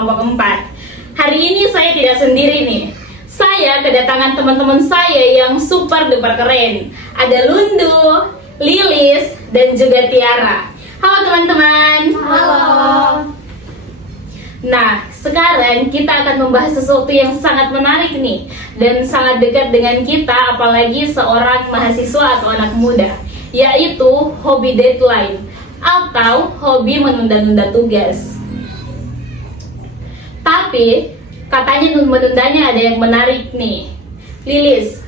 kelompok 4. Hari ini saya tidak sendiri nih. Saya kedatangan teman-teman saya yang super duper keren. Ada Lundu, Lilis, dan juga Tiara. Halo teman-teman. Halo. Nah, sekarang kita akan membahas sesuatu yang sangat menarik nih dan sangat dekat dengan kita, apalagi seorang mahasiswa atau anak muda, yaitu hobi deadline atau hobi menunda-nunda tugas. Tapi katanya menundanya ada yang menarik nih. Lilis,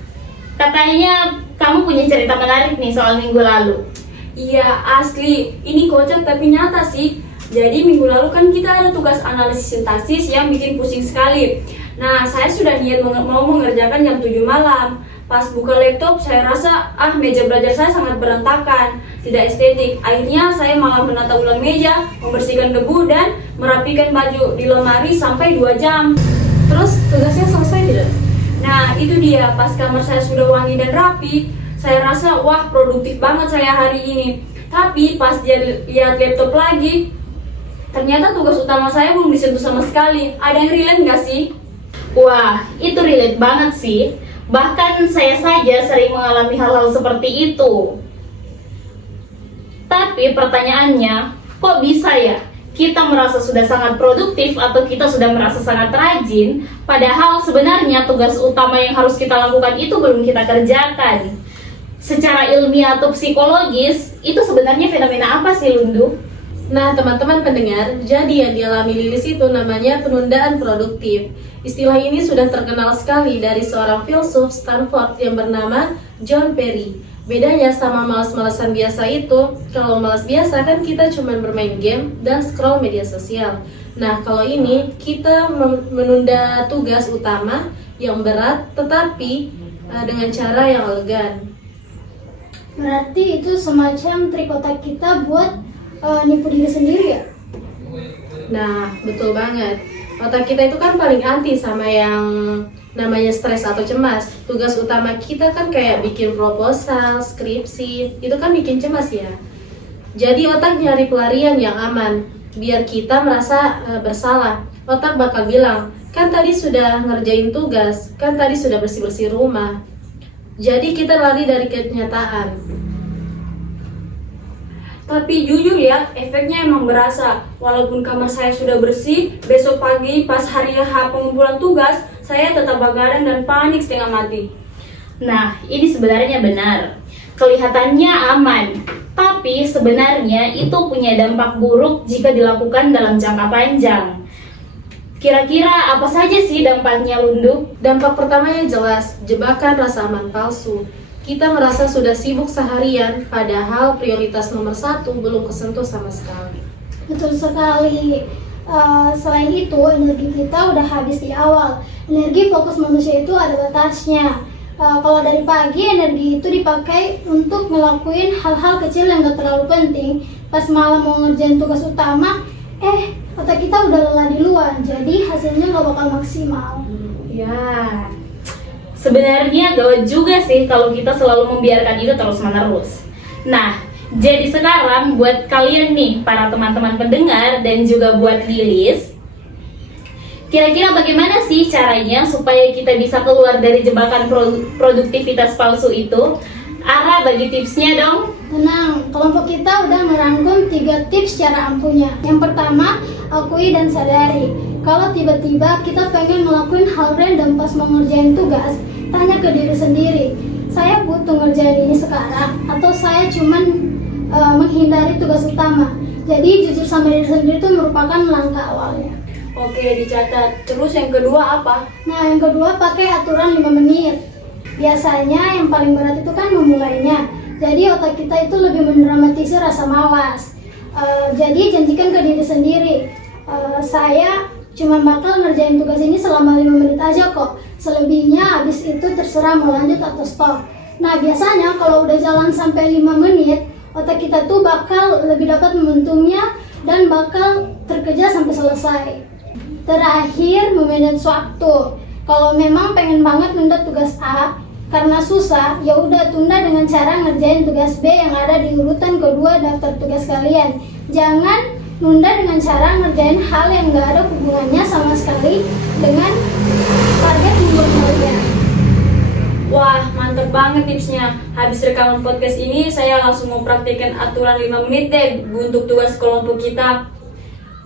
katanya kamu punya cerita menarik nih soal minggu lalu. Iya, asli. Ini kocak tapi nyata sih. Jadi minggu lalu kan kita ada tugas analisis sintaksis yang bikin pusing sekali. Nah, saya sudah niat mau mengerjakan jam 7 malam. Pas buka laptop, saya rasa meja belajar saya sangat berantakan, tidak estetik. Akhirnya saya malah menata ulang meja, membersihkan debu, dan merapikan baju di lemari sampai 2 jam. Terus tugasnya selesai tidak? Nah, itu dia. Pas kamar saya sudah wangi dan rapi, saya rasa wah produktif banget saya hari ini. Tapi pas dia lihat laptop lagi, ternyata tugas utama saya belum disentuh sama sekali. Ada yang relate nggak sih? Wah, itu relate banget sih. Bahkan saya saja sering mengalami hal-hal seperti itu. Tapi pertanyaannya, kok bisa ya? Kita merasa sudah sangat produktif atau kita sudah merasa sangat rajin, padahal sebenarnya tugas utama yang harus kita lakukan itu belum kita kerjakan. Secara ilmiah atau psikologis, itu sebenarnya fenomena apa sih, Lundu? Nah, teman-teman pendengar, jadi yang dialami Lilis itu namanya penundaan produktif. Istilah ini sudah terkenal sekali dari seorang filsuf Stanford yang bernama John Perry. Bedanya sama malas-malasan biasa itu, kalau malas biasa kan kita cuma bermain game dan scroll media sosial. Nah, kalau ini kita menunda tugas utama yang berat tetapi dengan cara yang elegan. Berarti itu semacam trik otak kita buat nipu diri sendiri ya? Nah, betul banget. Otak kita itu kan paling anti sama yang namanya stres atau cemas. Tugas utama kita kan kayak bikin proposal, skripsi, itu kan bikin cemas ya. Jadi otak nyari pelarian yang aman, biar kita merasa bersalah. Otak bakal bilang, kan tadi sudah ngerjain tugas, kan tadi sudah bersih-bersih rumah. Jadi kita lari dari kenyataan. Tapi jujur ya, efeknya emang berasa. Walaupun kamar saya sudah bersih, besok pagi pas hari H pengumpulan tugas, saya tetap begadang dan panik setengah mati. Nah, ini sebenarnya benar. Kelihatannya aman, tapi sebenarnya itu punya dampak buruk jika dilakukan dalam jangka panjang. Kira-kira apa saja sih dampaknya, Lundu? Dampak pertamanya jelas, jebakan rasa aman palsu. Kita merasa sudah sibuk seharian, padahal prioritas nomor 1 belum kesentuh sama sekali. Betul sekali. Selain itu, energi kita udah habis di awal. Energi fokus manusia itu ada batasnya. Kalau dari pagi, energi itu dipakai untuk ngelakuin hal-hal kecil yang gak terlalu penting. Pas malam mau ngerjain tugas utama, otak kita udah lelah duluan, jadi hasilnya gak bakal maksimal. Ya, sebenarnya gawat juga sih kalau kita selalu membiarkan itu terus-menerus. Nah, jadi sekarang buat kalian nih, para teman-teman pendengar dan juga buat Lilis, kira-kira bagaimana sih caranya supaya kita bisa keluar dari jebakan produktivitas palsu itu? Ara, bagi tipsnya dong. Tenang, kelompok kita udah merangkum 3 tips cara ampuhnya. Yang pertama, akui dan sadari. Kalau tiba-tiba kita pengen ngelakuin hal random pas mau ngerjain tugas, tanya ke diri sendiri, saya butuh ngerjain ini sekarang atau saya cuman menghindari tugas utama. Jadi jujur sama diri sendiri itu merupakan langkah awalnya. Oke, dicatat. Terus yang kedua apa? Nah, yang kedua pakai aturan 5 menit. Biasanya yang paling berat itu kan memulainya. Jadi otak kita itu lebih mendramatisir rasa malas. Jadi janjikan ke diri sendiri, saya cuma bakal ngerjain tugas ini selama 5 menit aja kok. Selebihnya habis itu terserah mau lanjut atau stop. Nah, biasanya kalau udah jalan sampai 5 menit, otak kita tuh bakal lebih dapat momentumnya dan bakal terkejar sampai selesai. Terakhir, memanage waktu. Kalau memang pengen banget nunda tugas A karena susah, ya udah tunda dengan cara ngerjain tugas B yang ada di urutan kedua daftar tugas kalian. Jangan nunda dengan cara ngerjain hal yang nggak ada hubungannya sama sekali dengan target minggu kalian. Wah, mantep banget tipsnya. Habis rekaman podcast ini, saya langsung mau praktekkan aturan 5 menit deh untuk tugas kelompok kita.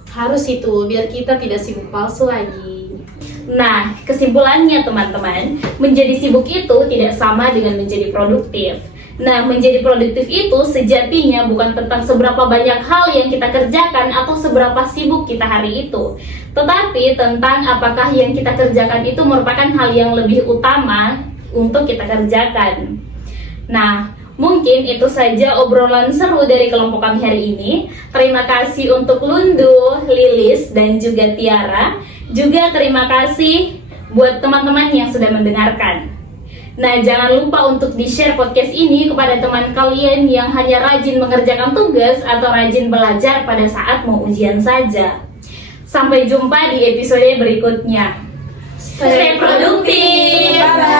Harus itu, biar kita tidak sibuk palsu lagi. Nah, kesimpulannya teman-teman, menjadi sibuk itu tidak sama dengan menjadi produktif. Nah, menjadi produktif itu sejatinya bukan tentang seberapa banyak hal yang kita kerjakan atau seberapa sibuk kita hari itu, tetapi tentang apakah yang kita kerjakan itu merupakan hal yang lebih utama untuk kita kerjakan. Nah, mungkin itu saja obrolan seru dari kelompok kami hari ini. Terima kasih untuk Lundu, Lilis, dan juga Tiara. Juga terima kasih buat teman-teman yang sudah mendengarkan. Nah, jangan lupa untuk di-share podcast ini kepada teman kalian yang hanya rajin mengerjakan tugas atau rajin belajar pada saat mau ujian saja. Sampai jumpa di episode berikutnya. Stay produktif! Bye-bye.